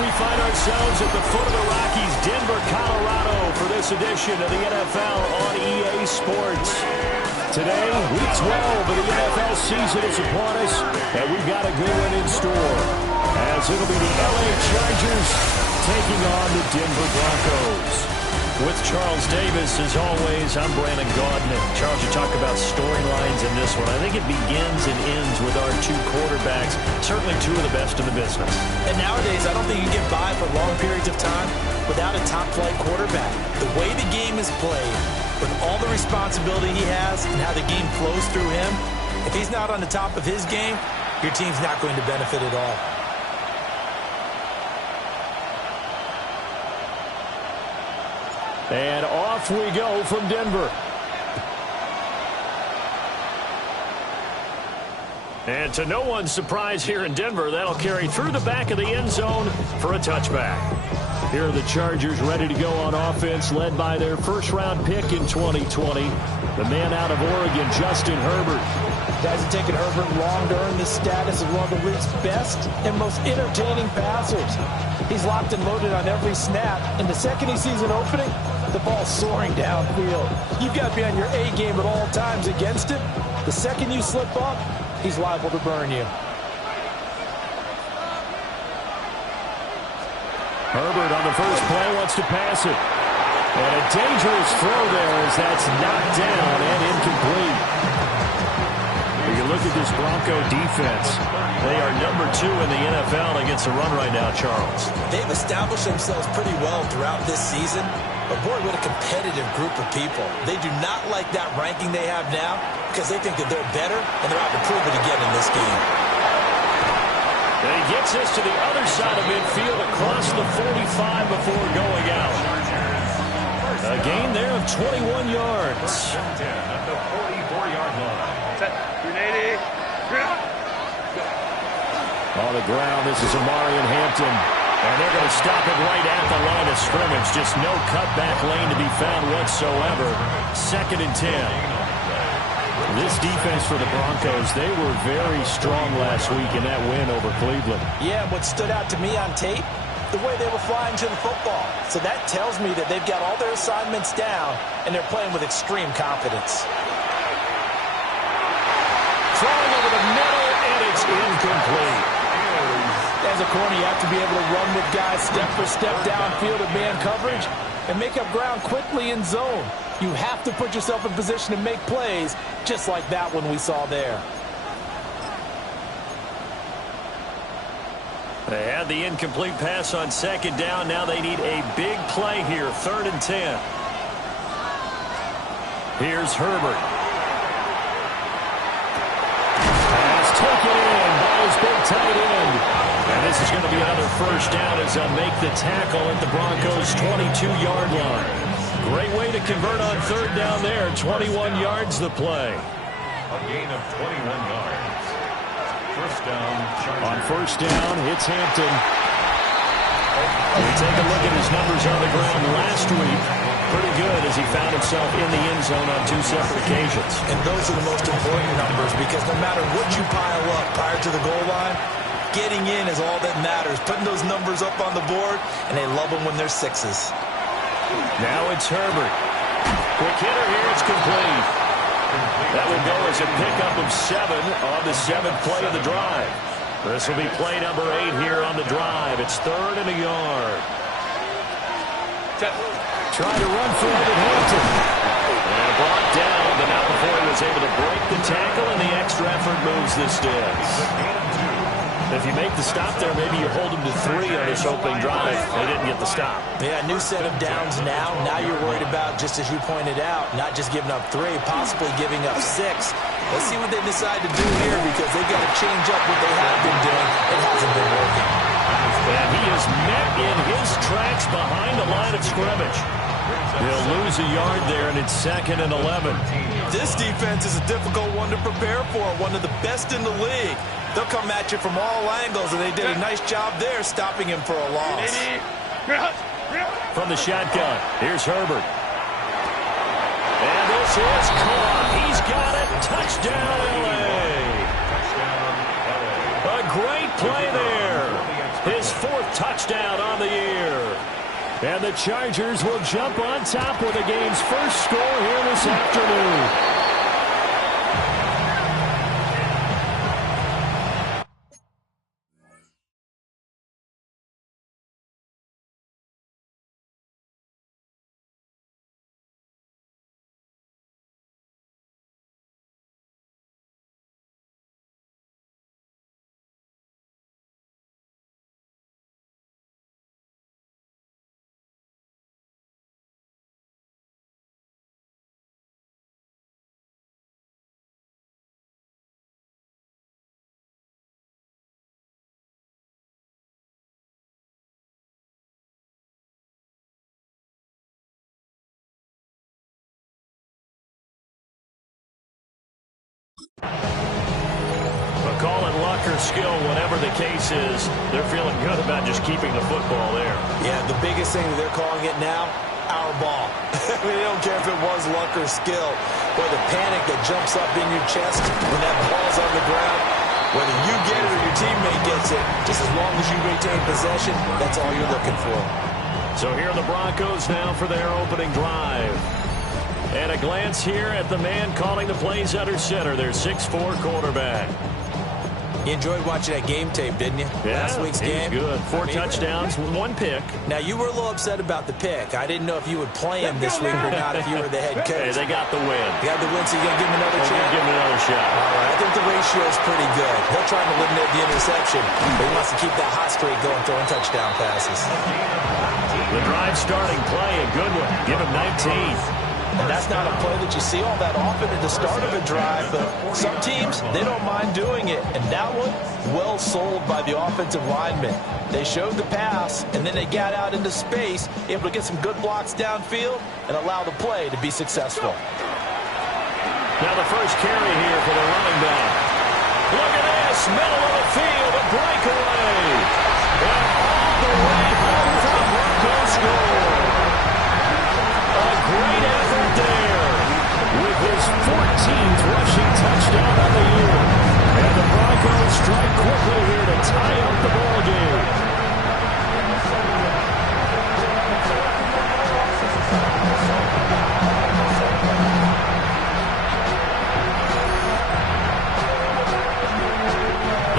We find ourselves at the foot of the Rockies, Denver, Colorado, for this edition of the NFL on EA Sports. Today, Week 12 of the NFL season is upon us, and we've got a good one in store, as it'll be the LA Chargers taking on the Denver Broncos. With Charles Davis, as always, I'm Brandon Gaudin. Charles, you talk about storylines in this one. I think it begins and ends with our two quarterbacks, certainly two of the best in the business. And nowadays, I don't think you can get by for long periods of time without a top-flight quarterback. The way the game is played, with all the responsibility he has and how the game flows through him, if he's not on the top of his game, your team's not going to benefit at all. And off we go from Denver. And to no one's surprise here in Denver, that'll carry through the back of the end zone for a touchback. Here are the Chargers ready to go on offense, led by their first-round pick in 2020, the man out of Oregon, Justin Herbert. Guys have taken Herbert long to earn this status as one of the league's best and most entertaining passers. He's locked and loaded on every snap, and the second he sees an opening, the ball's soaring downfield. You've got to be on your A game at all times against him. The second you slip up, he's liable to burn you. Herbert on the first play wants to pass it. And a dangerous throw there as that's knocked down and incomplete. You look at this Bronco defense. They are number 2 in the NFL against the run right now, Charles. They've established themselves pretty well throughout this season. But boy, what a competitive group of people. They do not like that ranking they have now because they think that they're better, and they're out to prove it again in this game. And he gets this to the other side of midfield across the 45 before going out. A gain there of 21 yards. At the 44-yard line. On the ground, this is Amari and Hampton. And they're going to stop it right at the line of scrimmage. Just no cutback lane to be found whatsoever. 2nd and 10. This defense for the Broncos, they were very strong last week in that win over Cleveland. Yeah, what stood out to me on tape, the way they were flying to the football. So that tells me that they've got all their assignments down, and they're playing with extreme confidence. Throwing over the middle, and it's incomplete. As a corner, you have to be able to run with guys step for step downfield at man coverage and make up ground quickly in zone. You have to put yourself in position to make plays, just like that one we saw there. They had the incomplete pass on 2nd down. Now they need a big play here, 3rd and 10. Here's Herbert. Pass taken in by his big tight end. And this is going to be another first down as they'll make the tackle at the Broncos' 22-yard line. Great way to convert on 3rd down there. 21 yards the play. A gain of 21 yards. First down, Chargers. On 1st down, it's Hampton. We take a look at his numbers on the ground last week. Pretty good as he found himself in the end zone on 2 separate occasions. And those are the most important numbers because no matter what you pile up prior to the goal line, getting in is all that matters. Putting those numbers up on the board, and they love them when they're 6s. Now it's Herbert. Quick hitter here, it's complete. That will go as a pickup of 7 on the 7th play of the drive. This will be play number 8 here on the drive. It's 3rd and a yard. Trying to run for it at Hampton. And brought down, but not before he was able to break the tackle, and the extra effort moves this distance. If you make the stop there, maybe you hold them to 3 on this opening drive. They didn't get the stop. Yeah, new set of downs now. Now you're worried about, just as you pointed out, not just giving up 3, possibly giving up 6. Let's see what they decide to do here because they've got to change up what they have been doing. It hasn't been working. And he is met in his tracks behind the line of scrimmage. He'll lose a yard there, and it's 2nd and 11. This defense is a difficult one to prepare for, one of the best in the league. They'll come at you from all angles, and they did a nice job there stopping him for a loss. From the shotgun, here's Herbert. And this is caught. He's got it. Touchdown, L.A. A great play there. His 4th touchdown And the Chargers will jump on top with the game's first score here this afternoon. Call it luck or skill, whatever the case is, they're feeling good about just keeping the football there. Yeah, the biggest thing that they're calling it now, our ball. I mean, they don't care if it was luck or skill. Boy, the panic that jumps up in your chest when that ball's on the ground, whether you get it or your teammate gets it, just as long as you retain possession, that's all you're looking for. So here are the Broncos now for their opening drive. And a glance here at the man calling the plays under center, their 6'4" quarterback. You enjoyed watching that game tape, didn't you? Yeah, last week's game. Good. Four touchdowns, one pick. Now, you were a little upset about the pick. I didn't know if you would play him this week or not if you were the head coach. Hey, they got the win. You got the win, so you're going to give him another chance? Give him another shot. All right, I think the ratio is pretty good. He'll try to eliminate the interception, but he wants to keep that hot streak going, throwing touchdown passes. The drive starting play, a good one. Give him 19. And that's not a play that you see all that often at the start of a drive, but some teams, they don't mind doing it. And that one, well sold by the offensive linemen. They showed the pass, and then they got out into space, able to get some good blocks downfield and allow the play to be successful. Now the first carry here for the running back. Look at this, middle of the field, a breakaway. And all the way home for the Broncos score. A great effort there with his 14th rushing touchdown on the year. And the Broncos strike quickly here to tie up the ball game.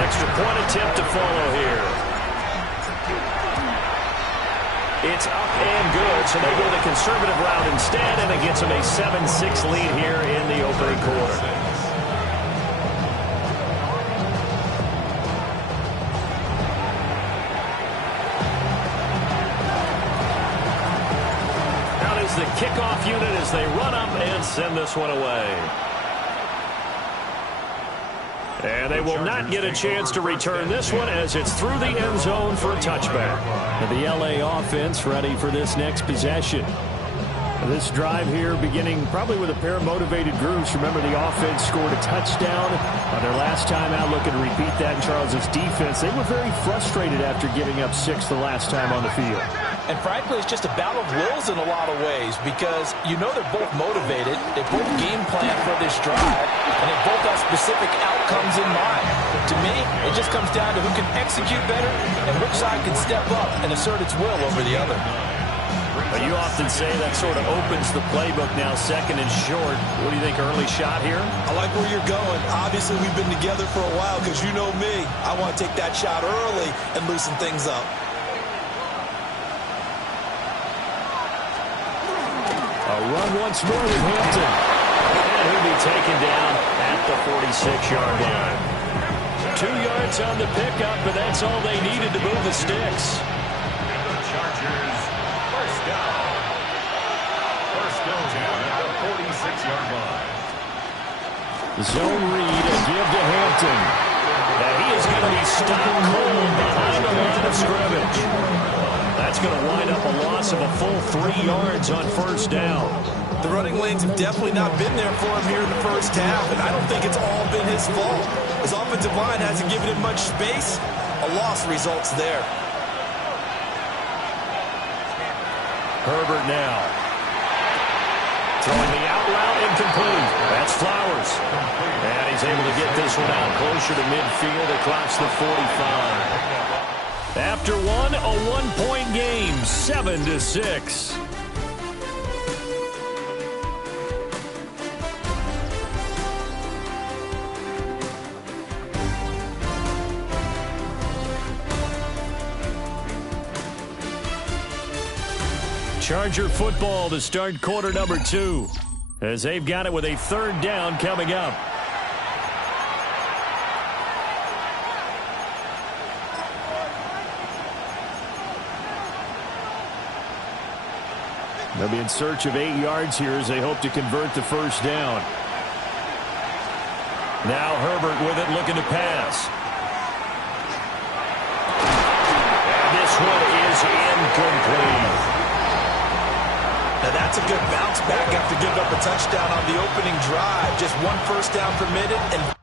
Extra point attempt to follow here. It's up and good, so they go the conservative route instead, and it gets them a 7-6 lead here in the opening quarter. Now there's the kickoff unit as they run up and send this one away. And they will not get a chance to return this one as it's through the end zone for a touchback. And the LA offense ready for this next possession. This drive here beginning probably with a pair of motivated groups. Remember, the offense scored a touchdown on their last time out. Looking to repeat that in Charles' defense. They were very frustrated after giving up 6 the last time on the field. And frankly, it's just a battle of wills in a lot of ways because you know they're both motivated. They both game plan for this drive, and they both have specific outcomes in mind. To me, it just comes down to who can execute better and which side can step up and assert its will over the other. But you often say that sort of opens the playbook now, second and short. What do you think, early shot here? I like where you're going. Obviously, we've been together for a while because you know me. I want to take that shot early and loosen things up. A run once more with Hampton. And he'll be taken down at the 46-yard line. 2 yards on the pickup, but that's all they needed to move the sticks. The Chargers, first down. First down at the 46-yard line. Zone read and give to Hampton. And he is going to be stopped cold behind the line of scrimmage. That's going to wind up a loss of a full 3 yards on first down. The running lanes have definitely not been there for him here in the first half, and I don't think it's all been his fault. His offensive line hasn't given him much space. A loss results there. Herbert now. Throwing the out route incomplete. That's Flowers. And he's able to get this one out closer to midfield across the 45. After one, a one-point game, 7-6. Charger football to start quarter number 2, as they've got it with a third down coming up. They'll be in search of 8 yards here as they hope to convert the first down. Now Herbert with it, looking to pass. And this one is incomplete. Now that's a good bounce back after giving up a touchdown on the opening drive. Just one first down permitted and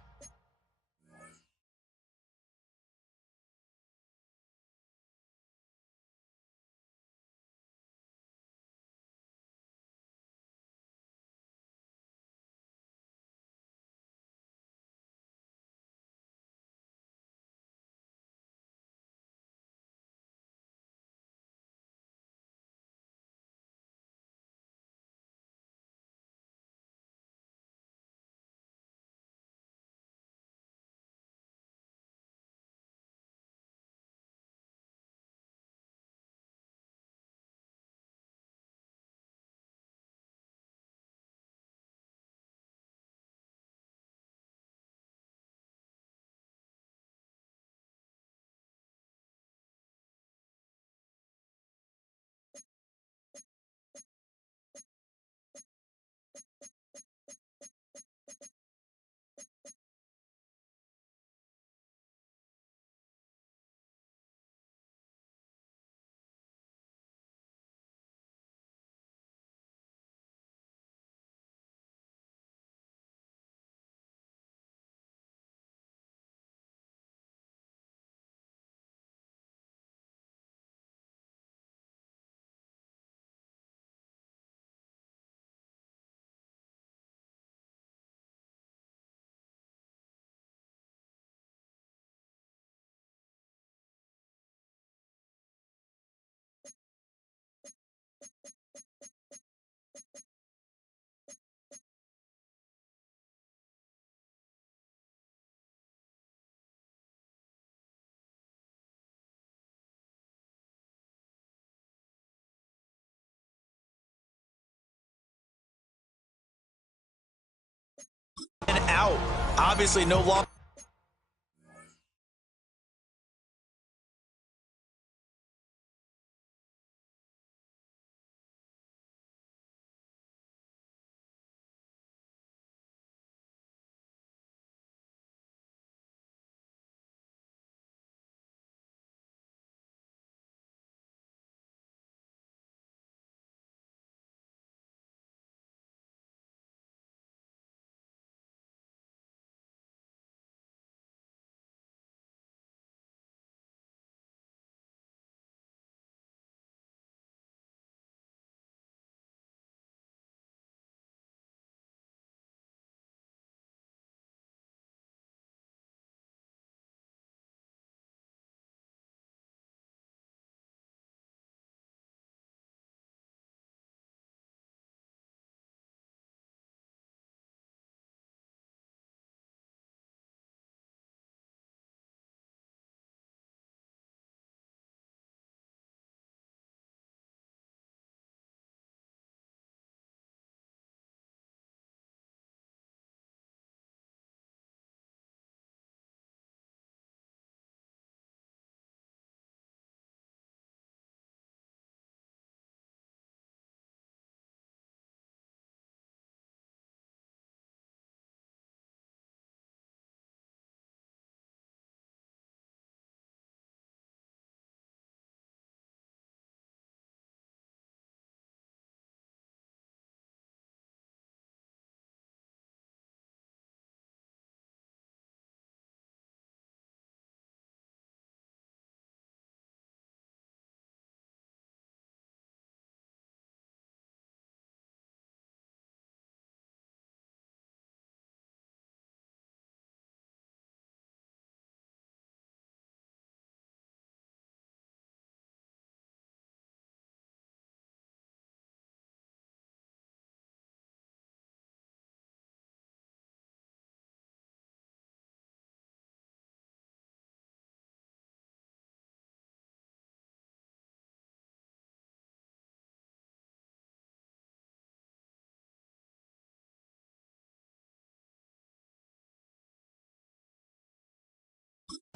out. Obviously no longer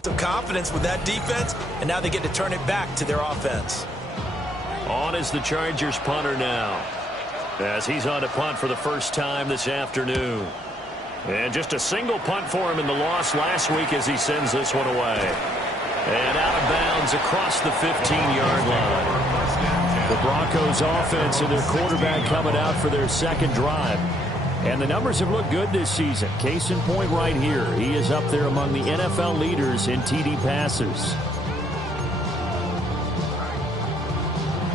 Some confidence with that defense, and now they get to turn it back to their offense. On is the Chargers punter now, as he's on to punt for the first time this afternoon. And just a single punt for him in the loss last week as he sends this one away. And out of bounds across the 15-yard line. The Broncos offense and their quarterback coming out for their second drive. And the numbers have looked good this season. Case in point right here. He is up there among the NFL leaders in TD passes.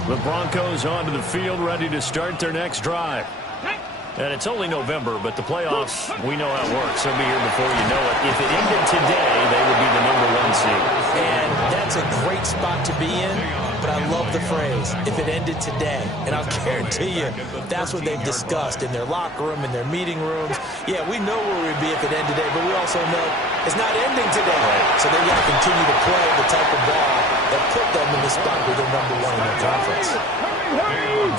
The Broncos onto the field ready to start their next drive. And it's only November, but the playoffs, we know how it works. They'll be here before you know it. If it ended today, they would be the #1 seed. And that's a great spot to be in, but I love the phrase, if it ended today. And I'll guarantee you, that's what they've discussed in their locker room, in their meeting rooms. Yeah, we know where we'd be if it ended today, but we also know it's not ending today. So they've got to continue to play the type of ball that put them in the spot where they're #1 in their conference.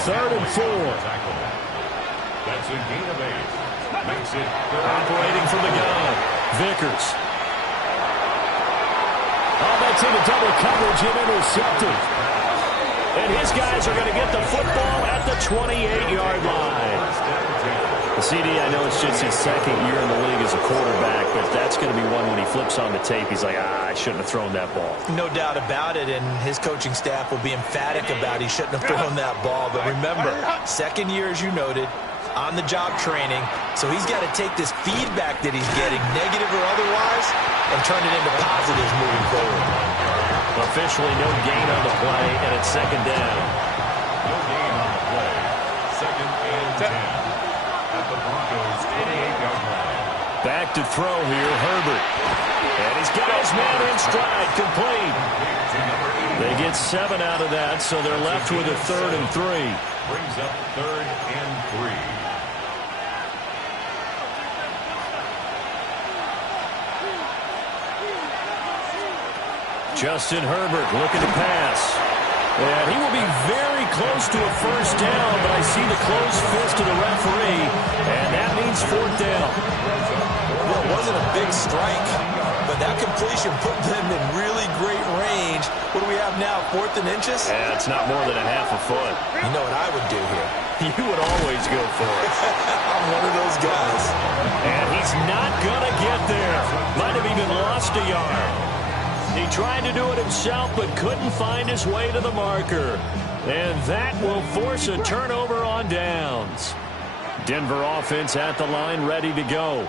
3rd and 4. That's a gain of 8. Makes it operating from the gun. Vickers. Oh, that's into double coverage and intercepted. And his guys are going to get the football at the 28-yard line. The CD, I know it's just his second year in the league as a quarterback, but that's going to be one when he flips on the tape. He's like, I shouldn't have thrown that ball. No doubt about it, and his coaching staff will be emphatic about he shouldn't have thrown that ball. But remember, second year, as you noted, on-the-job training, so he's got to take this feedback that he's getting, negative or otherwise, and turn it into positives moving forward. Officially no gain on the play, and it's second down. no gain on the play. 2nd and 10 at the Broncos 28-yard line. Back to throw here, Herbert. And he's got his man in stride, complete. They get 7 out of that, so they're left with a 3rd and 3. Brings up 3rd and 3. Justin Herbert looking to pass. And he will be very close to a first down, but I see the closed fist of the referee, and that means 4th down. Well, it wasn't a big strike, but that completion put them in really great range. What do we have now, 4th and inches? Yeah, it's not more than a half a foot. You know what I would do here? You would always go for it. I'm one of those guys. And he's not going to get there. Might have even lost a yard. He tried to do it himself, but couldn't find his way to the marker. And that will force a turnover on downs. Denver offense at the line, ready to go.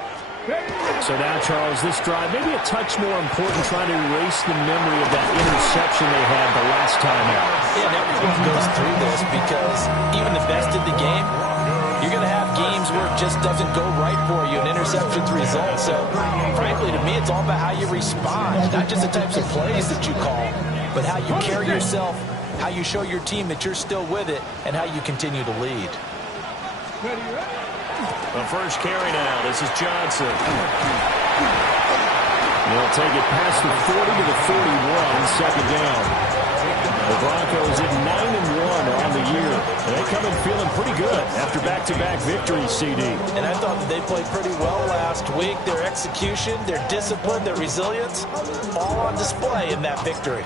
So now, Charles, this drive, maybe a touch more important, trying to erase the memory of that interception they had the last time out. Yeah, and everyone goes through this because even the best in the game, you're going to have games where it just doesn't go right for you, and interceptions result. So, frankly, to me, it's all about how you respond, not just the types of plays that you call, but how you carry yourself, how you show your team that you're still with it, and how you continue to lead. The first carry now. This is Johnson. They'll take it past the 40 to the 41, second down. The Broncos at 9-1 on the year. They come in feeling pretty good after back-to-back victories, CD. And I thought that they played pretty well last week. Their execution, their discipline, their resilience, all on display in that victory.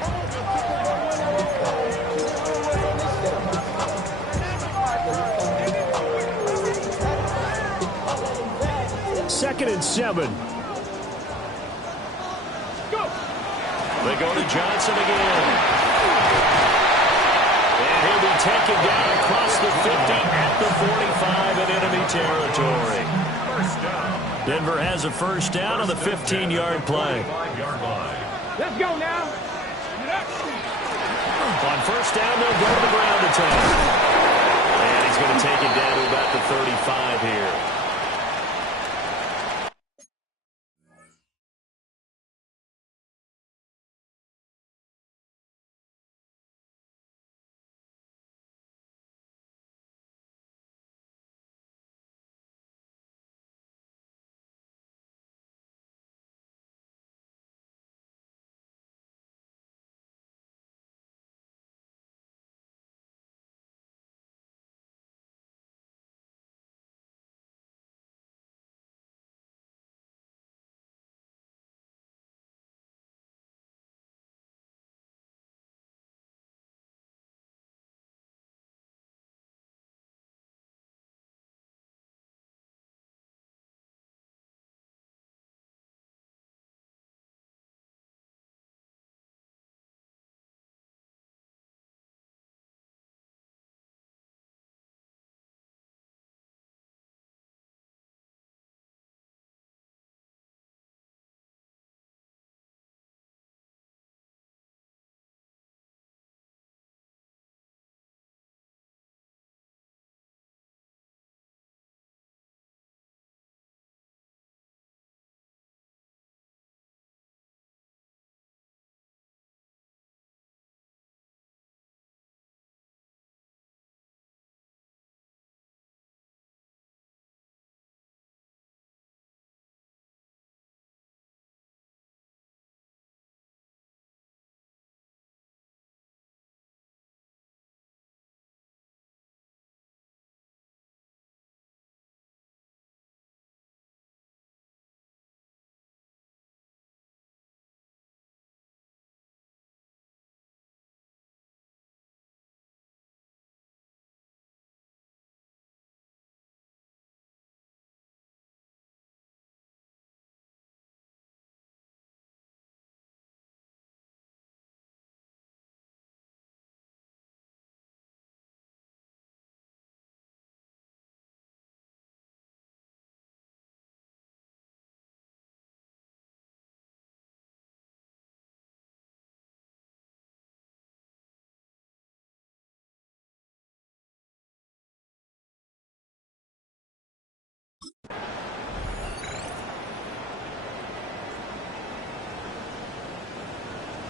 Second and 7. They go to Johnson again. And he'll be taken down across the 50 at the 45 in enemy territory. First down. Denver has a first down on the 15-yard play. 5-yard line. Let's go now. On first down, they'll go to the ground attack. And he's going to take it down to about the 35 here.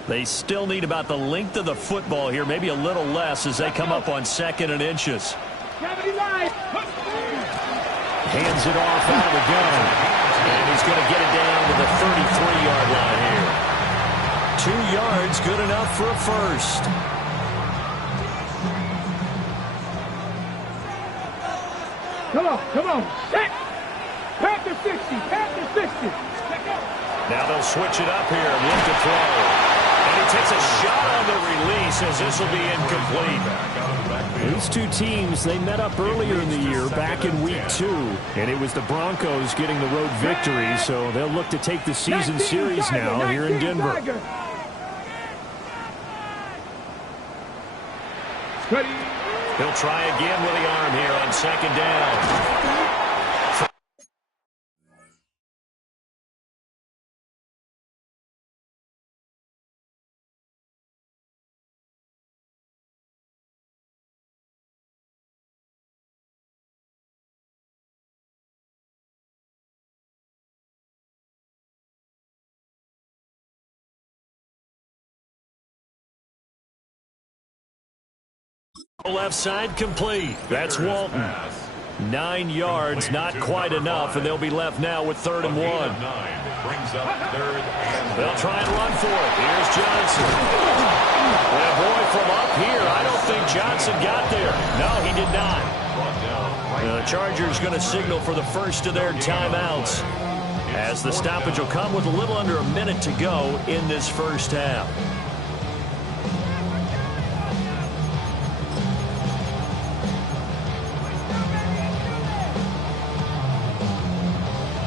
They still need about the length of the football here, maybe a little less as they come up on 2nd and inches. Hands it off out of the gun. And he's going to get it down to the 33-yard line here. 2 yards, good enough for a first. Come on. Panther 60, Panther 60. Now they'll switch it up here and look to throw. And he takes a shot on the release as this will be incomplete. These two teams, they met up earlier in the year back in week 2, and it was the Broncos getting the road victory, so they'll look to take the season series now here in Denver. He'll try again with the arm here on 2nd down. Left side complete. That's Walton. 9 yards, not quite enough, and they'll be left now with 3rd and 1. They'll try and run for it. Here's Johnson. And boy, from up here, I don't think Johnson got there. No, he did not. The Chargers going to signal for the first of their timeouts, as the stoppage will come with a little under a minute to go in this first half.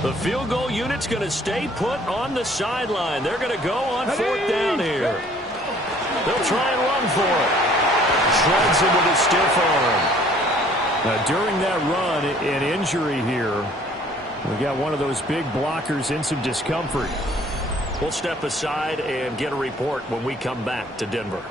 The field goal unit's going to stay put on the sideline. They're going to go on 4th down here. They'll try and run for it. Shreds him with his stiff arm. During that run, an injury here. We got one of those big blockers in some discomfort. We'll step aside and get a report when we come back to Denver.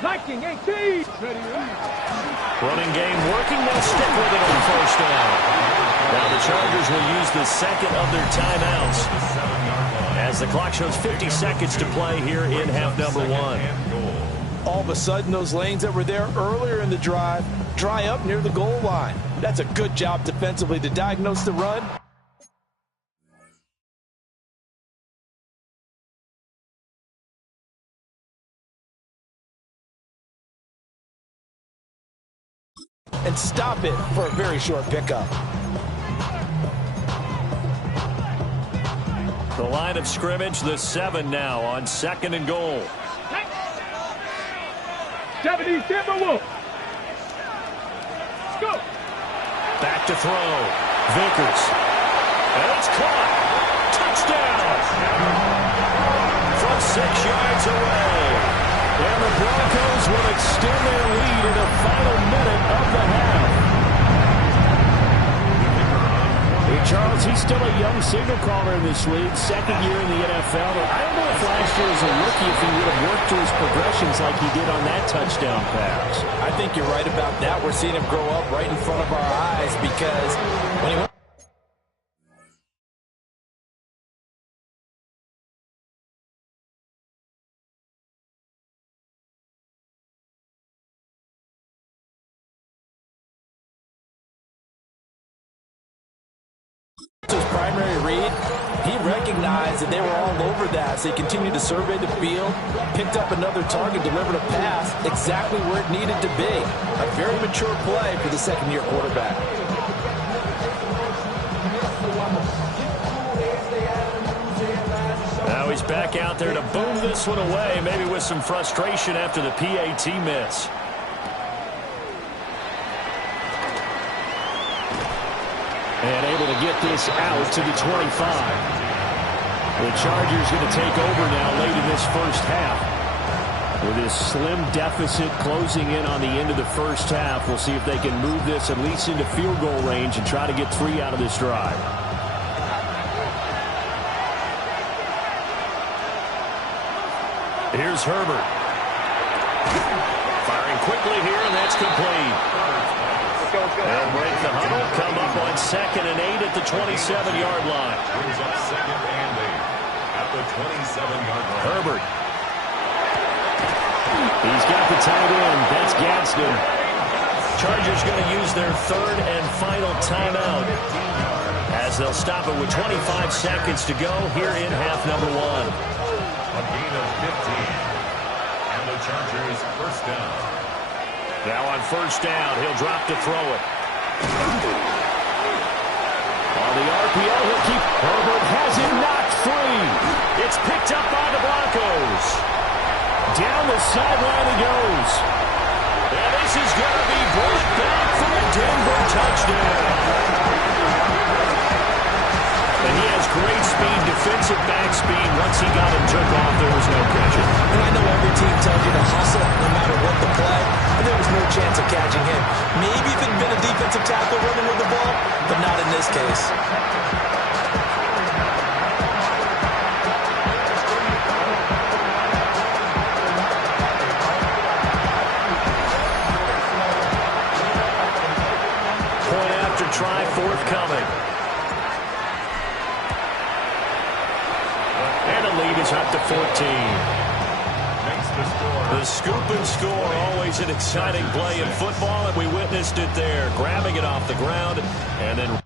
Liking 18. Running game working. They'll stick with it on 1st down. Now the Chargers will use the 2nd of their timeouts as the clock shows 50 seconds to play here in half number 1. All of a sudden, those lanes that were there earlier in the drive dry up near the goal line. That's a good job defensively to diagnose the run. And stop it for a very short pickup. The line of scrimmage, the 7 now on 2nd and goal. 70 Timberwolves. Let's go. Back to throw. Vickers. And it's caught. Touchdown. From 6 yards away. And the Broncos will extend their lead in the final minute of the half. Hey, Charles, he's still a young signal caller in this league, 2nd year in the NFL. But I don't know if last year as a rookie if he would have worked through his progressions like he did on that touchdown pass. I think you're right about that. We're seeing him grow up right in front of our eyes because when he went his primary read, he recognized that they were all over that, so he continued to survey the field, picked up another target, delivered a pass exactly where it needed to be. A very mature play for the 2nd-year quarterback. Now he he's back out there to boom this one away, maybe with some frustration after the PAT miss. And able to get this out to the 25. The Chargers going to take over now late in this first half. With this slim deficit closing in on the end of the first half, we'll see if they can move this at least into field goal range and try to get 3 out of this drive. Here's Herbert. Firing quickly here, and that's complete. They'll break the huddle, come up on 2nd and 8 at the 27-yard line. Brings up 2nd and 8 at the 27-yard line. Herbert. He's got the tight end. That's Gaston. Chargers going to use their 3rd and final timeout as they'll stop it with 25 seconds to go here in half number 1. A gain of 15. And the Chargers first down. Now on first down, he'll drop to throw it. On the RPO, he'll keep. Herbert has it knocked free. It's picked up by the Broncos. Down the sideline he goes. And this is going to be brought back for a Denver touchdown. And he has great speed, defensive back speed. Once he got and took off, there was no catching. And I know every team tells you to hustle no matter what the play, but there was no chance of catching him. Maybe if it had been a defensive tackle running with the ball, but not in this case. Try forthcoming. And the lead is up to 14. Makes the score. The scoop and score, always an exciting play in football, and we witnessed it there, grabbing it off the ground and then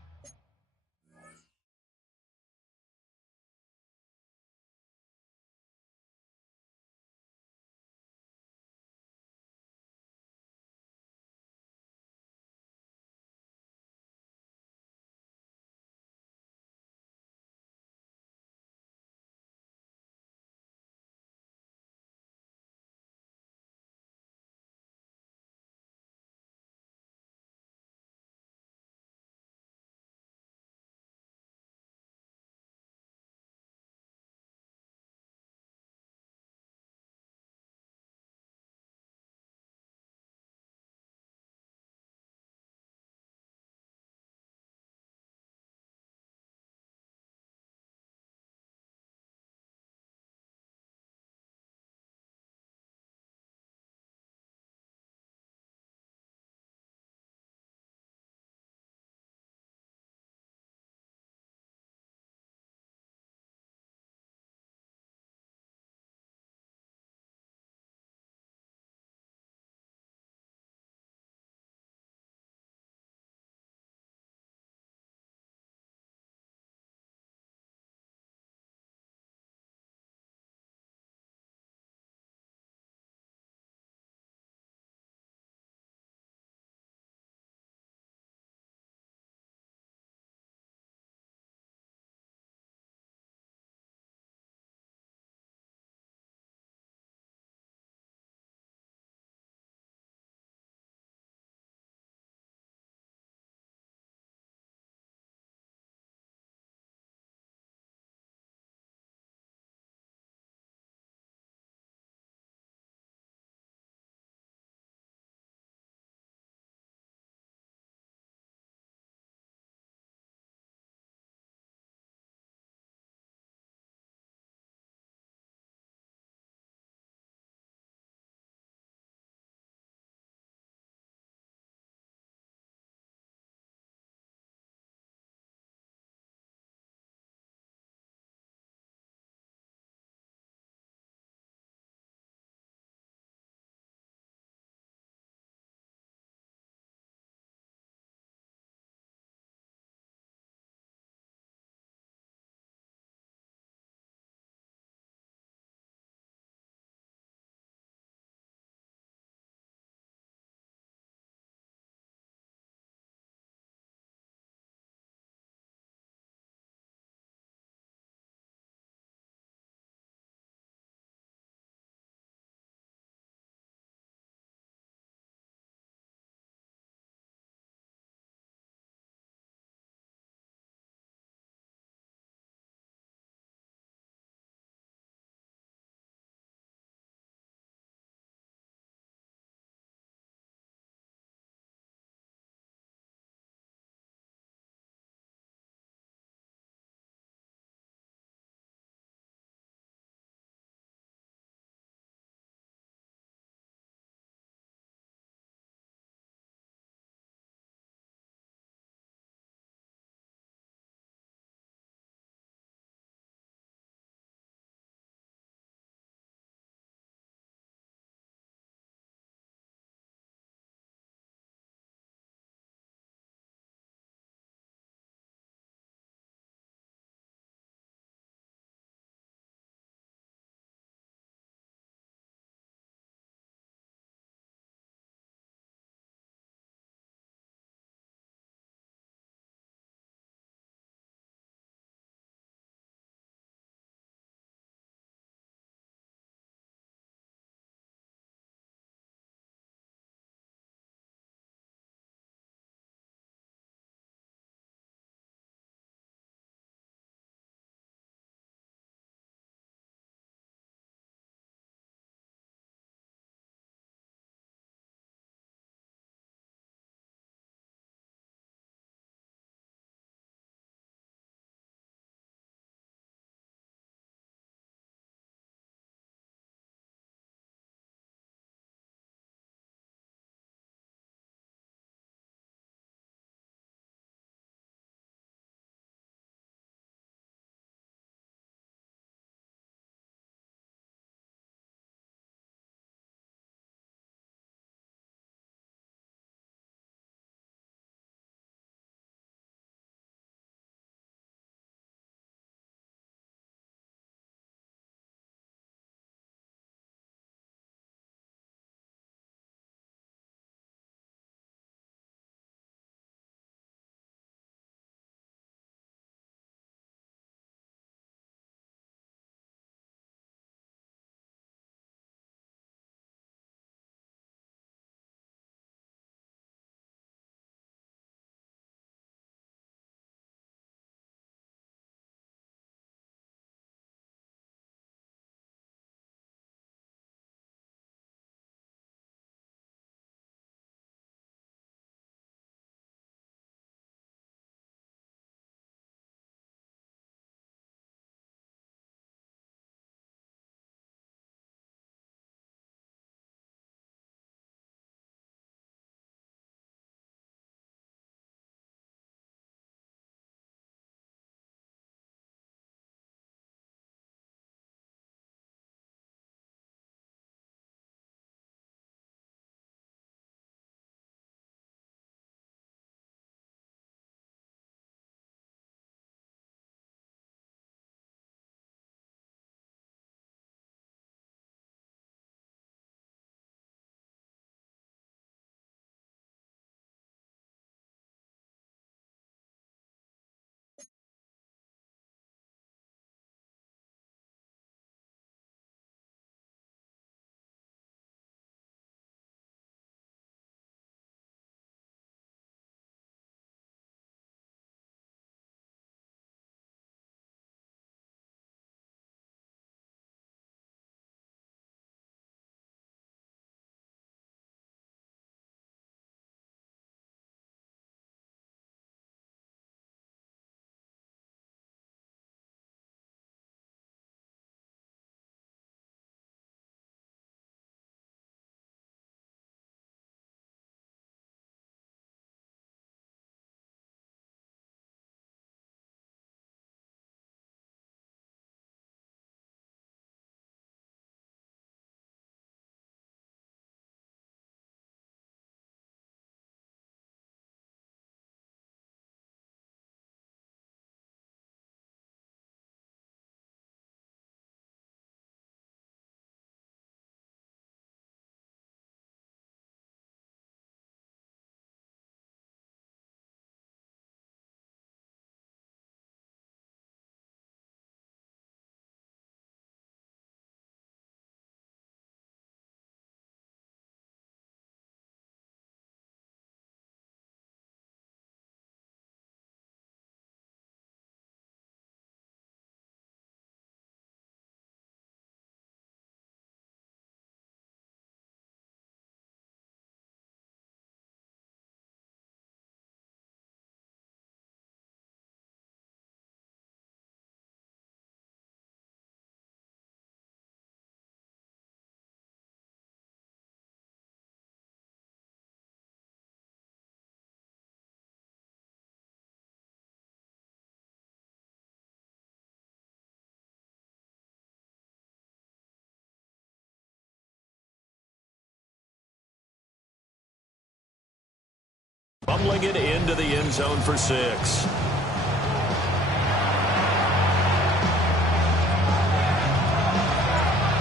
Rumbling it into the end zone for 6.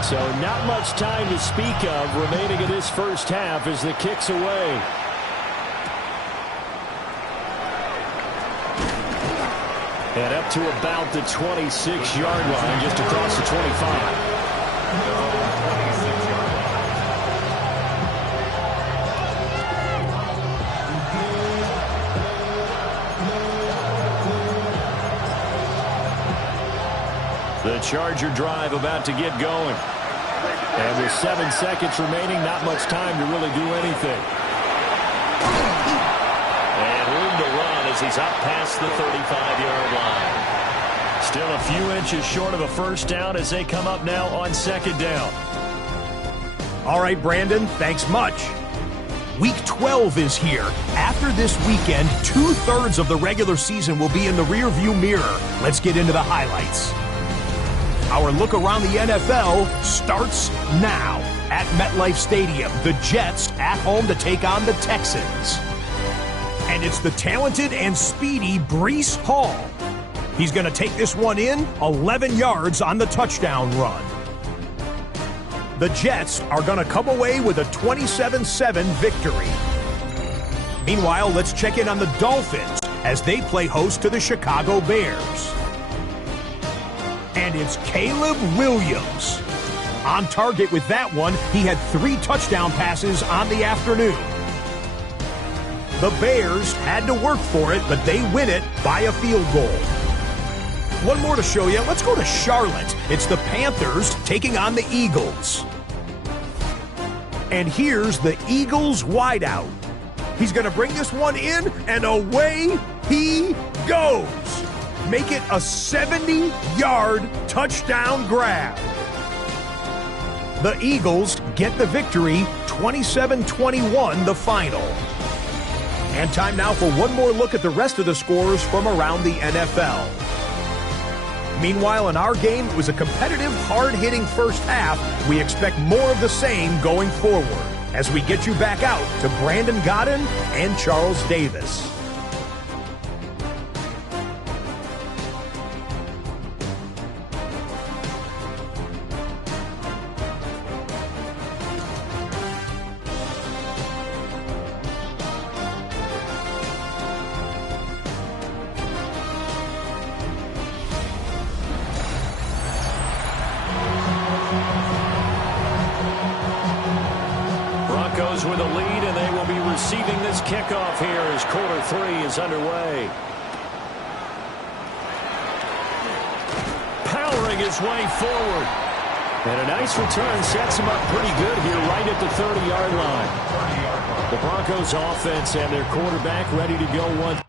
So not much time to speak of remaining in this first half as the kick's away. And up to about the 26-yard line, just across the 25. The Charger drive about to get going. And with 7 seconds remaining, not much time to really do anything. And room to run as he's up past the 35-yard line. Still a few inches short of a first down as they come up now on 2nd down. All right, Brandon, thanks much. Week 12 is here. After this weekend, 2/3 of the regular season will be in the rearview mirror. Let's get into the highlights. Our look around the NFL starts now. At MetLife Stadium, the Jets at home to take on the Texans. And it's the talented and speedy Breece Hall. He's going to take this one in, 11 yards on the touchdown run. The Jets are going to come away with a 27-7 victory. Meanwhile, let's check in on the Dolphins as they play host to the Chicago Bears. And it's Caleb Williams. On target with that one, he had 3 touchdown passes on the afternoon. The Bears had to work for it, but they win it by a field goal. One more to show you. Let's go to Charlotte. It's the Panthers taking on the Eagles. And here's the Eagles wideout. He's going to bring this one in, and away he goes. Make it a 70-yard touchdown grab. The Eagles get the victory, 27-21 the final. And time now for one more look at the rest of the scores from around the NFL. Meanwhile, in our game, it was a competitive, hard-hitting first half. We expect more of the same going forward as we get you back out to Brandon Godden and Charles Davis. Broncos with a lead, and they will be receiving this kickoff here as quarter 3 is underway. Powering his way forward. And a nice return sets him up pretty good here right at the 30-yard line. The Broncos offense and their quarterback ready to go once.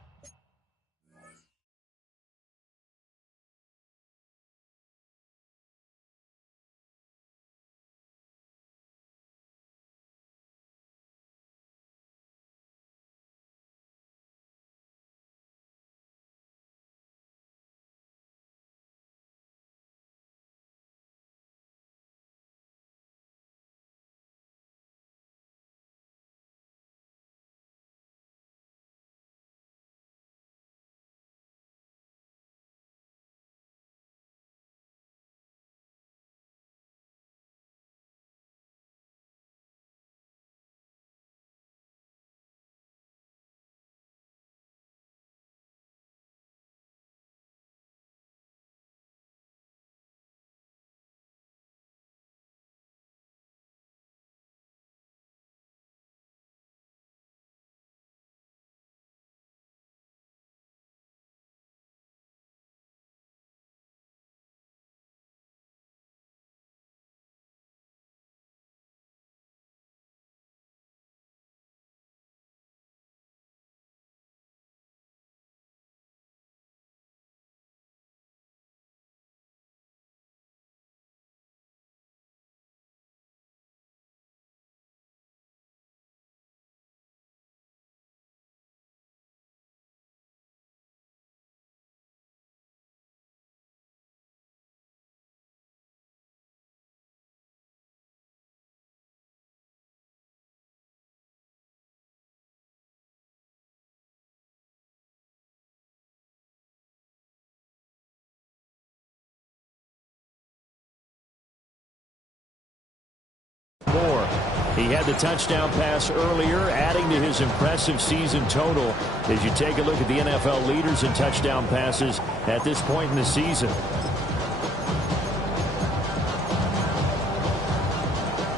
more. He had the touchdown pass earlier, adding to his impressive season total as you take a look at the NFL leaders in touchdown passes at this point in the season.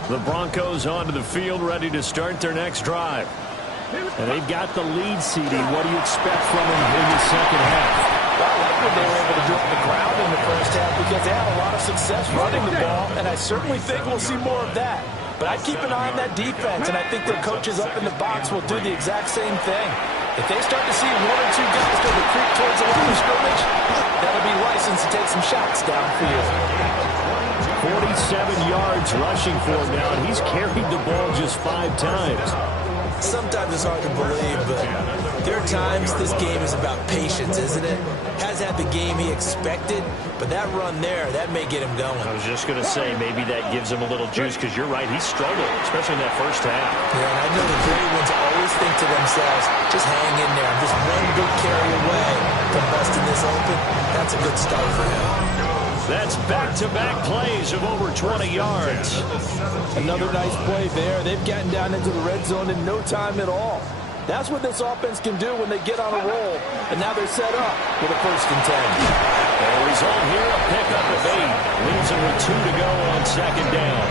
The Broncos onto the field, ready to start their next drive. And they've got the lead, CD. What do you expect from them in the second half? Well, I like what they were able to do on the ground in the first half because they had a lot of success running the ball, and I certainly think we'll see more of that. But I'd keep an eye on that defense, and I think their coaches up in the box will do the exact same thing. If they start to see one or two guys go to creep towards the line of scrimmage, that'll be license to take some shots downfield. 47 yards rushing for him now, and he's carried the ball just 5 times. Sometimes it's hard to believe, but there are times this game is about patience, isn't it? Has had the game he expected, but that run there, that may get him going. I was just going to say, maybe that gives him a little juice, because you're right, he struggled, especially in that first half. Yeah, and I know the great ones always think to themselves, just hang in there. I'm just one good carry away from busting this open. That's a good start for him. That's back-to-back plays of over 20 yards. Another nice play there. They've gotten down into the red zone in no time at all. That's what this offense can do when they get on a roll. And now they're set up with a 1st and 10. The result here, a pickup of 8. Leaves them with 2 to go on 2nd down.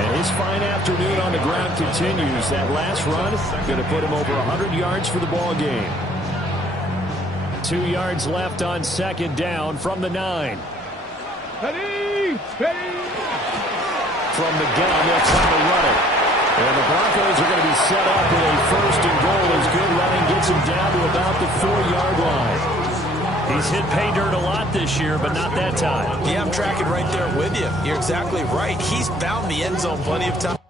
And his fine afternoon on the ground continues. That last run going to put him over 100 yards for the ball game. 2 yards left on 2nd down from the 9. Ready, ready. From the gun, they'll try to run it. And the Broncos are going to be set up with a 1st and goal as good running gets him down to about the 4-yard line. He's hit pay dirt a lot this year, but not that time. Yeah, I'm tracking right there with you. You're exactly right. He's found the end zone plenty of times.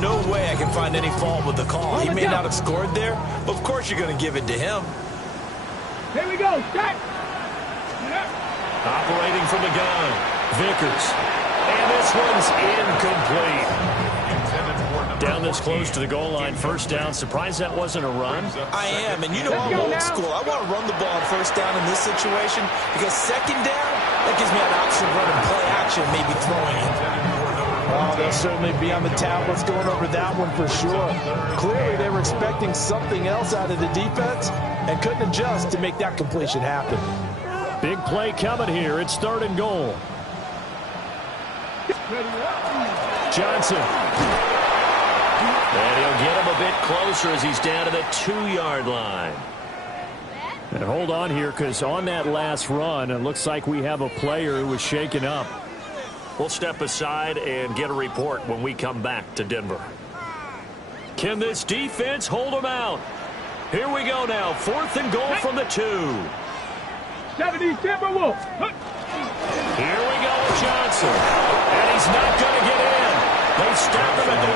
No way I can find any fault with the call. He may not have scored there, but of course you're going to give it to him. Here we go. Shot. Operating from the gun, Vickers. And this one's incomplete. Down this close to the goal line, 1st down. Surprised that wasn't a run? I am, and you know I'm old school. I want to run the ball on 1st down in this situation because 2nd down, that gives me an option of running play action, maybe throwing it. Oh, they'll certainly be on the tablets going over that one for sure. Clearly, they were expecting something else out of the defense and couldn't adjust to make that completion happen. Big play coming here. It's 3rd and goal. Johnson. And he'll get him a bit closer as he's down to the 2-yard line. And hold on here, because on that last run, it looks like we have a player who was shaken up. We'll step aside and get a report when we come back to Denver. Can this defense hold them out? Here we go now. 4th and goal from the 2. 70 Timberwolves. Here we go with Johnson. And he's not going to get in. They stop him at the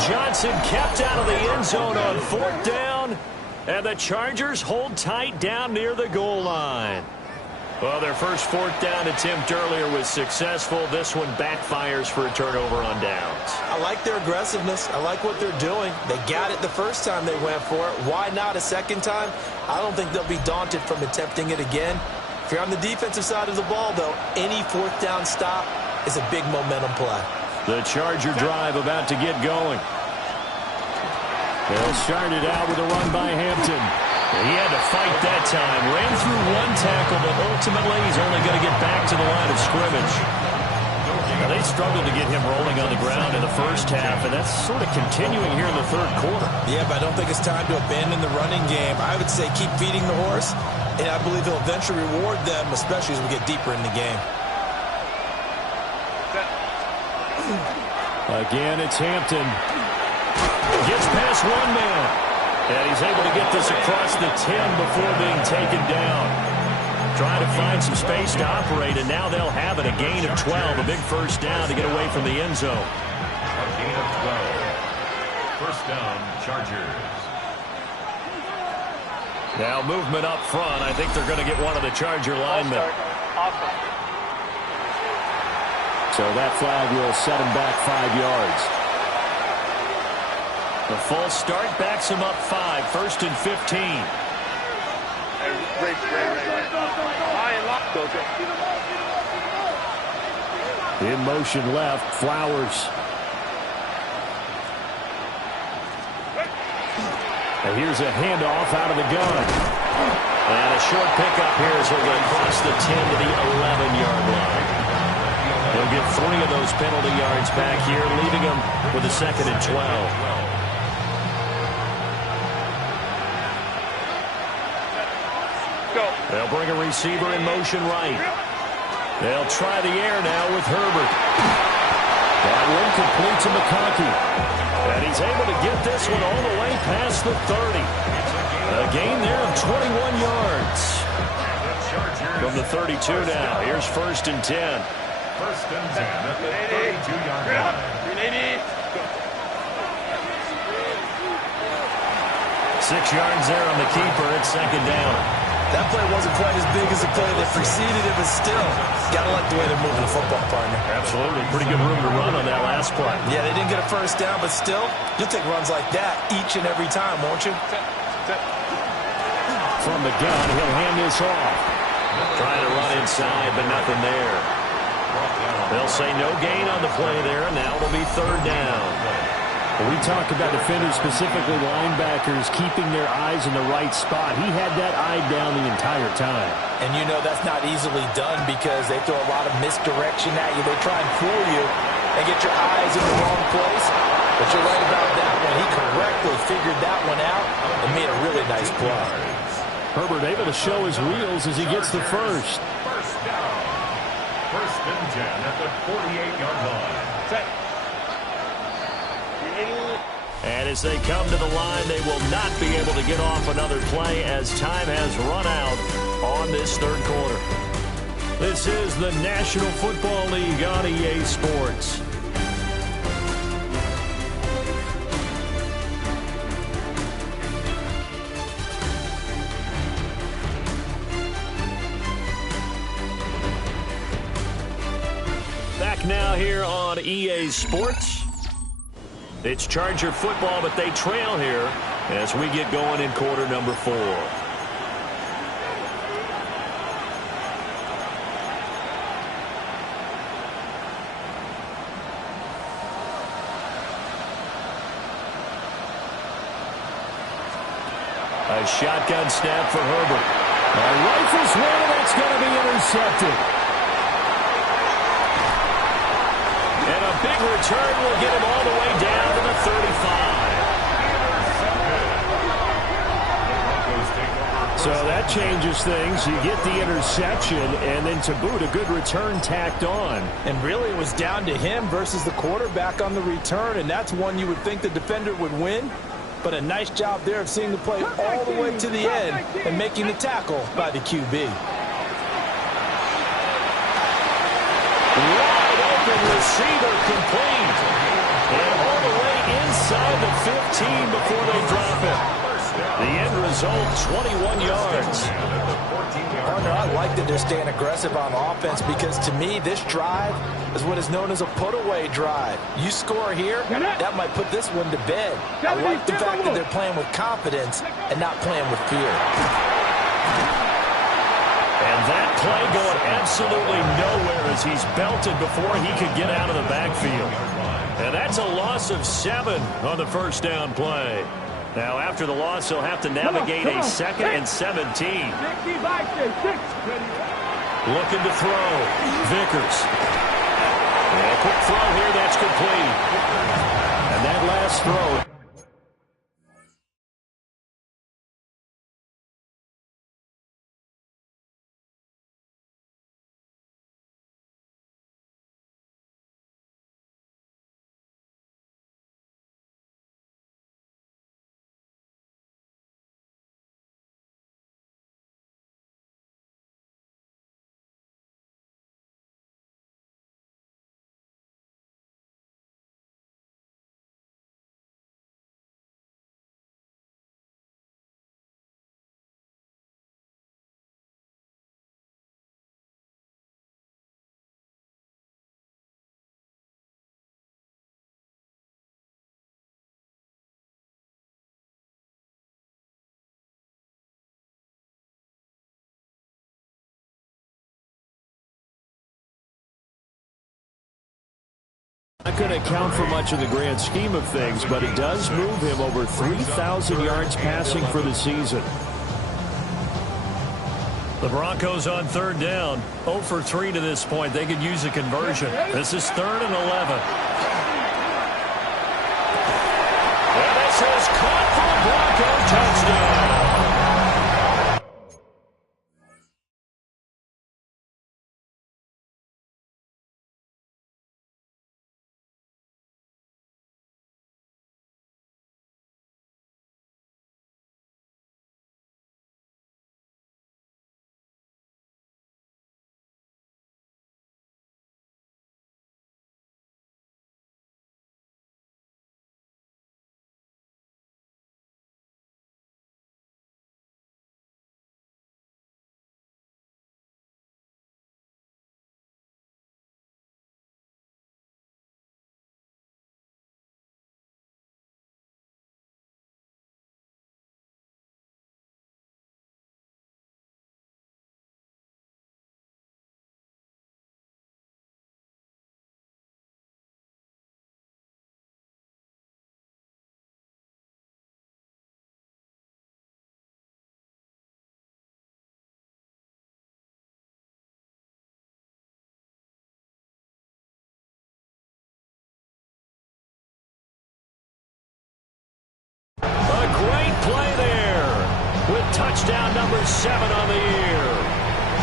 1. Johnson kept out of the end zone on 4th down. And the Chargers hold tight down near the goal line. Well, their first 4th down attempt earlier was successful. This one backfires for a turnover on downs. I like their aggressiveness. I like what they're doing. They got it the first time they went for it. Why not a second time? I don't think they'll be daunted from attempting it again. If you're on the defensive side of the ball, though, any 4th down stop is a big momentum play. The Charger drive about to get going. They'll start it out with a run by Hampton. He had to fight that time. Ran through 1 tackle, but ultimately he's only going to get back to the line of scrimmage. Now, they struggled to get him rolling on the ground in the first half, and that's sort of continuing here in the third quarter. Yeah, but I don't think it's time to abandon the running game. I would say keep feeding the horse, and I believe he'll eventually reward them, especially as we get deeper in the game. Again, it's Hampton. Gets past one man. And he's able to get this across the 10 before being taken down. Trying to find some space to operate, and now they'll have it. A gain of 12, a big first down to get away from the end zone. A gain of 12. First down, Chargers. Now movement up front. I think they're going to get one of the Charger linemen. So that flag will set him back 5 yards. The false start backs him up 5, first and 15. In motion left, Flowers. And here's a handoff out of the gun. And a short pickup here as he'll get across the 10 to the 11-yard line. He'll get 3 of those penalty yards back here, leaving him with a 2nd and 12. They'll bring a receiver in motion right. They'll try the air now with Herbert. That one complete to McConkey. And he's able to get this one all the way past the 30. A gain there of 21 yards. From the 32 now. Here's 1st and 10. 1st and 10 at the 32-yard line. 6 yards there on the keeper. It's 2nd down. That play wasn't quite as big as the play that preceded it, but still, got to like the way they're moving the football, partner. Absolutely. Pretty good room to run on that last play. Yeah, they didn't get a first down, but still, you'll take runs like that each and every time, won't you? From the gun, he'll hand this off. Trying to run inside, but nothing there. They'll say no gain on the play there, and now it'll be 3rd down. When we talk about defenders, specifically linebackers, keeping their eyes in the right spot, he had that eye down the entire time. And you know that's not easily done because they throw a lot of misdirection at you. They try and fool you and get your eyes in the wrong place. But you're right about that one. He correctly figured that one out and made a really nice play. Herbert able to show his wheels as he gets the first. First down. 1st and 10 at the 48-yard line. And as they come to the line, they will not be able to get off another play as time has run out on this 3rd quarter. This is the National Football League on EA Sports. Back now here on EA Sports. It's Charger football, but they trail here as we get going in quarter number 4. A shotgun snap for Herbert. Rifles one, and that's going to be intercepted. And a big return will get him all the way down to the 35. So that changes things. You get the interception, and then to boot, a good return tacked on. And really, it was down to him versus the quarterback on the return, and that's one you would think the defender would win. But a nice job there of seeing the play all the way to the end and making the tackle by the QB. Receiver complete. And all the way inside the 15 before they drop it. The end result, 21 yards. Partner, I like that they're staying aggressive on offense because to me, this drive is what is known as a put-away drive. You score here, that might put this one to bed. I like the fact that they're playing with confidence and not playing with fear. And that play going absolutely nowhere as he's belted before he could get out of the backfield. And that's a loss of 7 on the first down play. Now, after the loss, he'll have to navigate a 2nd and 17. Looking to throw. Vickers. And quick throw here. That's complete. And that last throw. Not going to count for much in the grand scheme of things, but it does move him over 3,000 yards passing for the season. The Broncos on third down. 0 for 3 to this point. They could use a conversion. This is 3rd and 11. And this is caught for a Bronco touchdown. A great play there with touchdown number 7 on the year.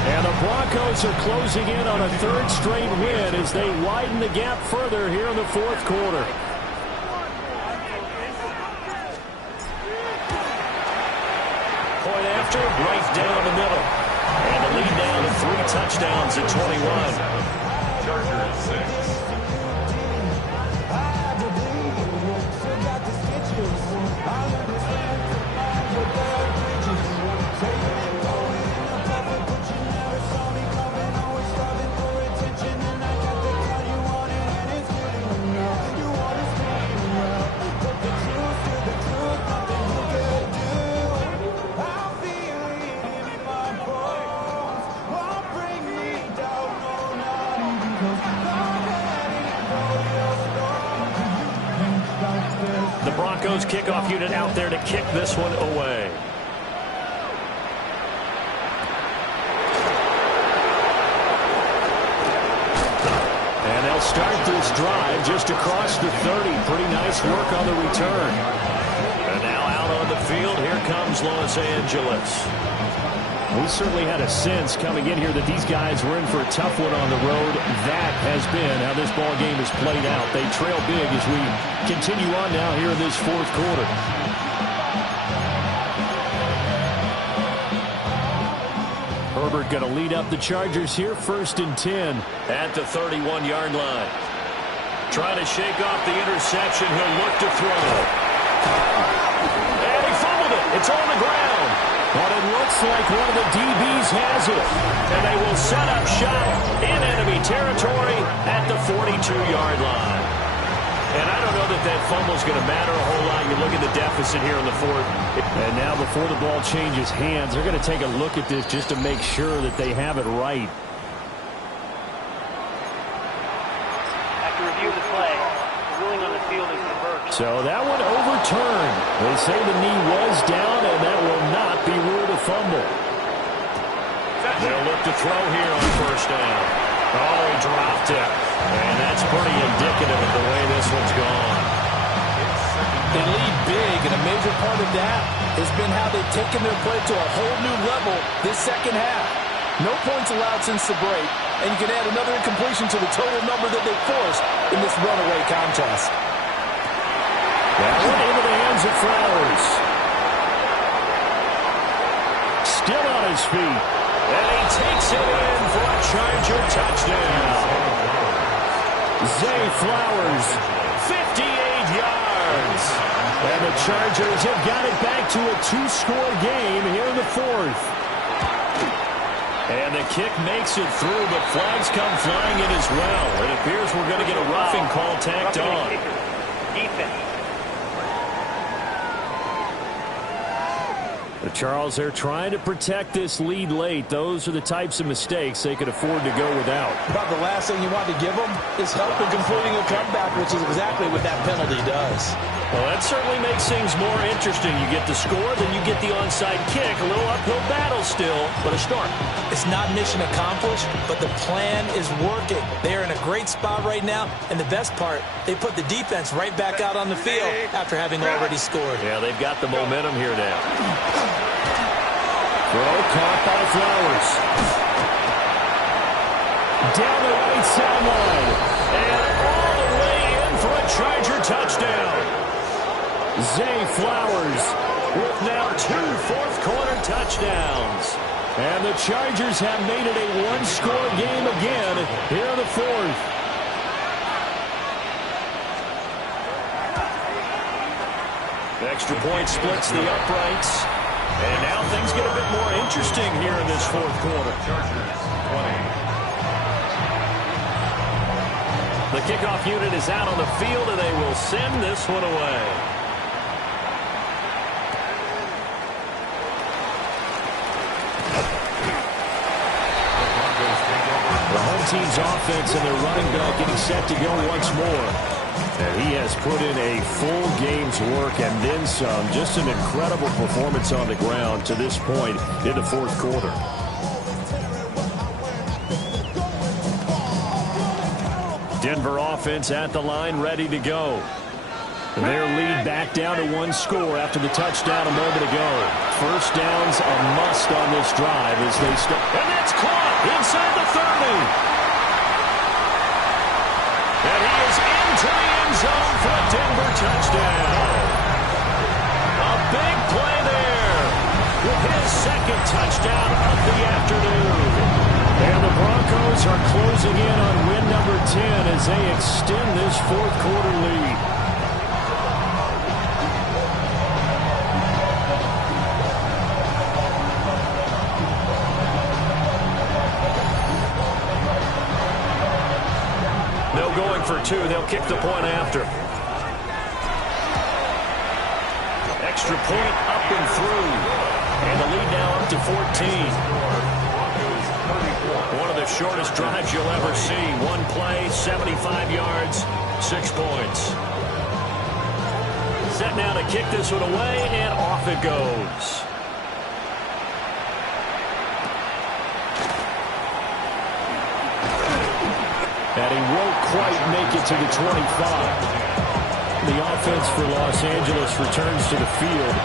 And the Broncos are closing in on a 3rd straight win as they widen the gap further here in the 4th quarter. Point after, right down the middle. And the lead down to 3 touchdowns at 21. Chargers 6. The Broncos kickoff unit out there to kick this one away. And they'll start this drive just across the 30. Pretty nice work on the return. And now out on the field, here comes Los Angeles. We certainly had a sense coming in here that these guys were in for a tough one on the road. That has been how this ball game has played out. They trail big as we continue on now here in this 4th quarter. Herbert going to lead up the Chargers here, 1st and 10. At the 31-yard line. Trying to shake off the interception. He'll look to throw. And he fumbled it. It's on the ground. But it looks like one of the DBs has it. And they will set up shop in enemy territory at the 42-yard line. And I don't know that that fumble is going to matter a whole lot. You look at the deficit here in the 4th. And now before the ball changes hands, they're going to take a look at this just to make sure that they have it right. After review of the play, the ruling on the field is reversed. So that one overturned. They say the knee was down, and that will not be ruled a fumble. They'll look to throw here on 1st down. Oh, he dropped it. And that's pretty indicative of the way this one's gone. They lead big, and a major part of that has been how they've taken their play to a whole new level this second half. No points allowed since the break, and you can add another incompletion to the total number that they forced in this runaway contest. That one into the hands of Flowers. Still on his feet. And he takes it in for a Charger touchdown. Zay Flowers, 58 yards. And the Chargers have got it back to a two-score game here in the fourth. And the kick makes it through, but flags come flying in as well. It appears we're going to get a roughing call tacked on. Defense. Charles, they're trying to protect this lead late. Those are the types of mistakes they could afford to go without. About the last thing you want to give them is help in completing a comeback, which is exactly what that penalty does. Well, that certainly makes things more interesting. You get the score, then you get the onside kick. A little uphill battle still, but a start. It's not mission accomplished, but the plan is working. They are in a great spot right now, and the best part, they put the defense right back out on the field after having already scored. Yeah, they've got the momentum here now. Throw caught by Flowers. Down the right sideline. And all the way in for a Charger touchdown. Zay Flowers with now 2 fourth-quarter touchdowns. And the Chargers have made it a one-score game again here in the fourth. Extra point splits the uprights. And now things get a bit more interesting here in this fourth quarter. Chargers 20. The kickoff unit is out on the field, and they will send this one away. The home team's offense and their running back getting set to go once more. And he has put in a full game's work and then some. Just an incredible performance on the ground to this point in the fourth quarter. Denver offense at the line, ready to go. And their lead back down to 1 score after the touchdown a moment ago. First down's a must on this drive as they start. And that's caught inside the 30. And he is into the end zone for a Denver touchdown. A big play there with his second touchdown of the afternoon. And the Broncos are closing in on win number 10 as they extend this fourth quarter lead. Going for 2. They'll kick the point after. Extra point up and through. And the lead now up to 14. One of the shortest drives you'll ever see. One play, 75 yards, 6 points. Set now to kick this one away, and off it goes. And he won't quite make it to the 25. The offense for Los Angeles returns to the field.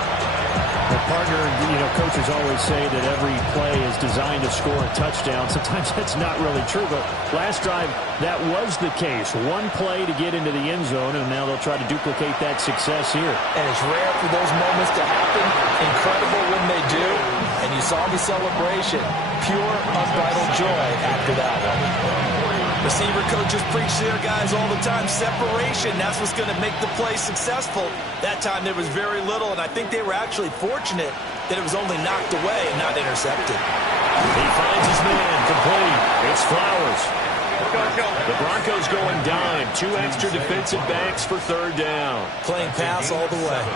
The partner, coaches always say that every play is designed to score a touchdown. Sometimes that's not really true, but last drive, that was the case. One play to get into the end zone, and now they'll try to duplicate that success here. And it's rare for those moments to happen. Incredible when they do. And you saw the celebration. Pure, unbridled joy after that one. Receiver coaches preach to their guys all the time. Separation, that's what's going to make the play successful. That time there was very little, and I think they were actually fortunate that it was only knocked away and not intercepted. He finds his man, complete. It's Flowers. The Broncos going dime. 2 extra defensive backs for third down. Playing pass all the way.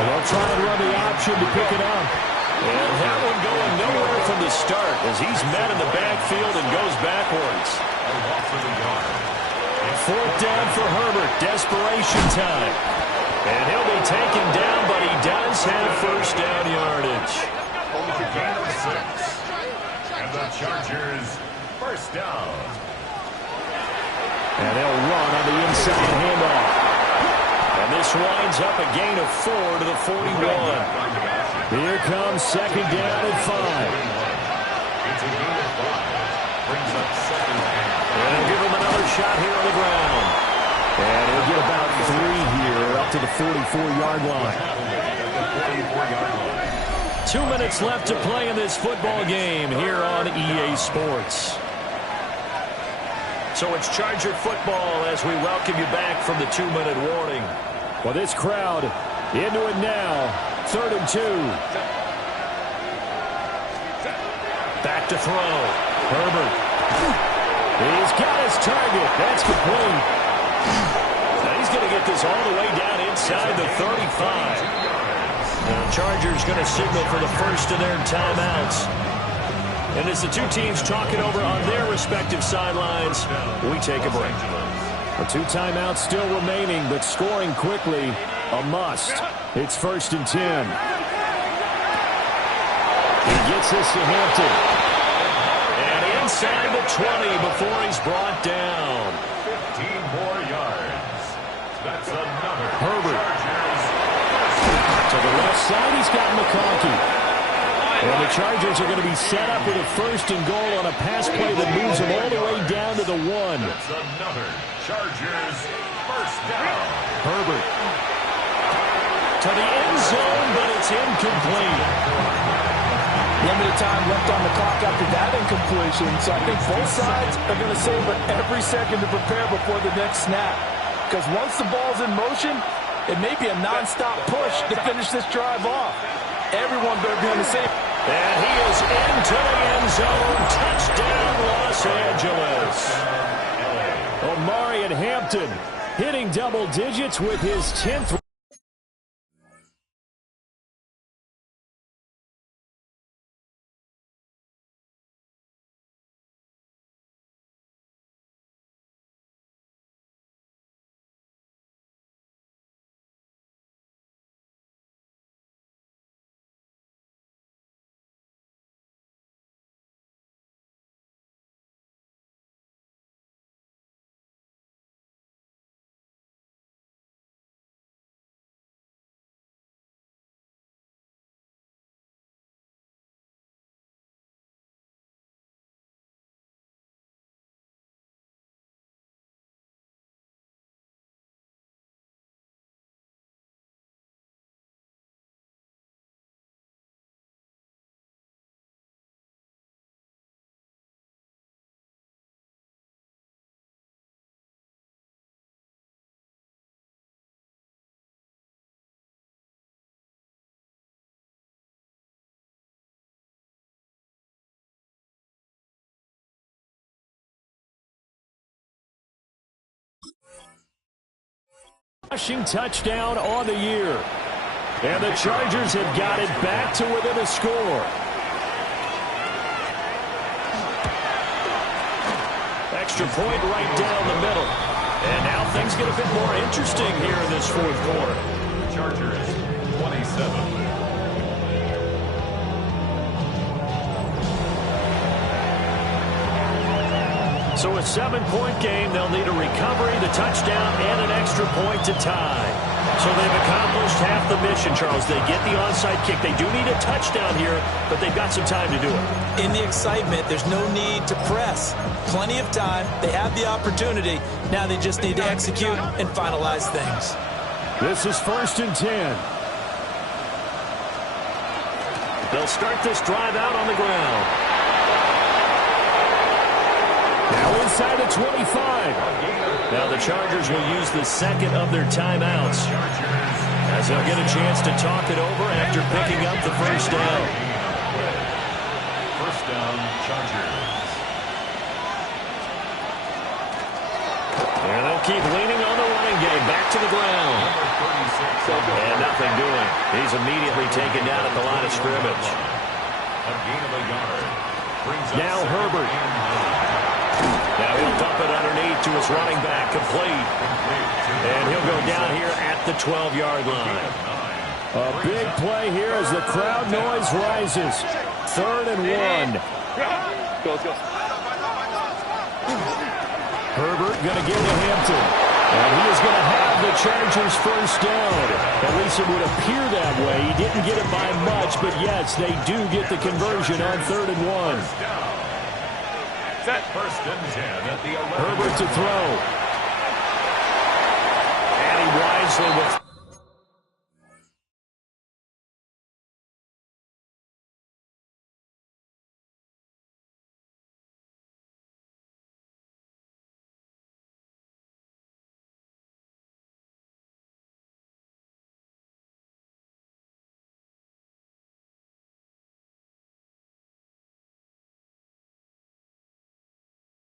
So they'll try and run the option to pick it up. And that one going nowhere from the start as he's met in the backfield and goes backwards. Fourth down for Herbert. Desperation time. And he'll be taken down, but he does have first down yardage. And the Chargers First down. And they'll run on the inside handoff. And this winds up a gain of 4 to the 41. Here comes second down and 5. It's a gain of 5. Brings up second down. And they'll give him another shot here on the ground. And he'll get about 3 here up to the 44-yard line. 2 minutes left to play in this football game here on EA Sports. So it's Charger football as we welcome you back from the 2-minute warning. Well, this crowd into it now. 3rd and 2. Back to throw. Herbert. He's got his target. That's complete. Now he's going to get this all the way down inside the 35. Now Chargers going to signal for the first of their timeouts. And as the two teams talk it over on their respective sidelines, we take a break. The 2 timeouts still remaining, but scoring quickly, a must. It's 1st and 10. He gets this to Hampton. And inside the 20 before he's brought down. 15 more yards. That's another. Herbert. Chargers. To the left side, he's got McConkey. And the Chargers are going to be set up with a 1st and goal on a pass play that moves them all the way down to the 1. That's another Chargers first down. Herbert. To the end zone, but it's incomplete. Limited time left on the clock after that incompletion, so I think both sides are going to savor every second to prepare before the next snap. Because once the ball's in motion, it may be a non-stop push to finish this drive off. Everyone better be on the same. And he is into the end zone. Touchdown, Los Angeles. Omarion Hampton hitting double digits with his 10th. Rushing touchdown on the year. And the Chargers have got it back to within a score. Extra point right down the middle. And now things get a bit more interesting here in this 4th quarter. Chargers 27. So a 7-point game, they'll need a recovery, the touchdown, and an extra point to tie. So they've accomplished half the mission, Charles. They get the onside kick. They do need a touchdown here, but they've got some time to do it. In the excitement, there's no need to press. Plenty of time. They have the opportunity. Now they just need to execute and finalize things. This is 1st and 10. They'll start this drive out on the ground. Now inside the 25. Now the Chargers will use the second of their timeouts as they'll get a chance to talk it over after picking up the first down. First down, Chargers. And they'll keep leaning on the running game. Back to the ground. And nothing doing. He's immediately taken down at the line of scrimmage. A gain of a yard. Now Herbert. Now he'll dump it underneath to his running back, complete. And he'll go down here at the 12-yard line. A big play here as the crowd noise rises. 3rd and 1. Go, let's go. Herbert going to give to Hampton. And he is going to have the Chargers first down. At least it would appear that way. He didn't get it by much, but yes, they do get the conversion on 3rd and 1. Set 1st and 10 at the 11. Herbert to throw. And he wisely with.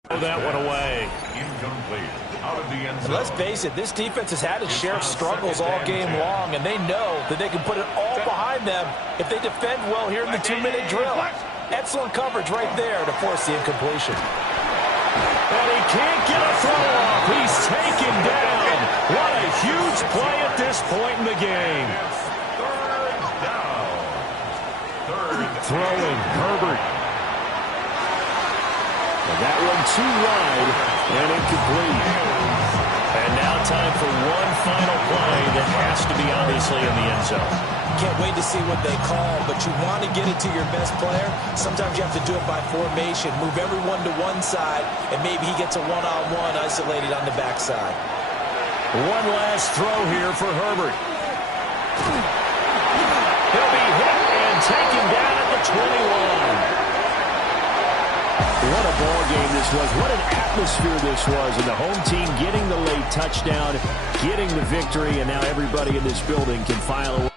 That one away. Incomplete. Out of the end zone. Let's face it, this defense has had its share of struggles all game long, and they know that they can put it all behind them if they defend well here in the 2-minute drill. Excellent coverage right there to force the incompletion. And he can't get a throw off. He's taken down. What a huge play at this point in the game. It's 3rd down. 3rd. Throwing Herbert. And that one too wide and incomplete. And now time for one final play that has to be obviously in the end zone. Can't wait to see what they call, but you want to get it to your best player. Sometimes you have to do it by formation. Move everyone to one side, and maybe he gets a one-on-one isolated on the backside. One last throw here for Herbert. He'll be hit and taken down at the 21. What a ball game this was. What an atmosphere this was. And the home team getting the late touchdown, getting the victory, and now everybody in this building can file away.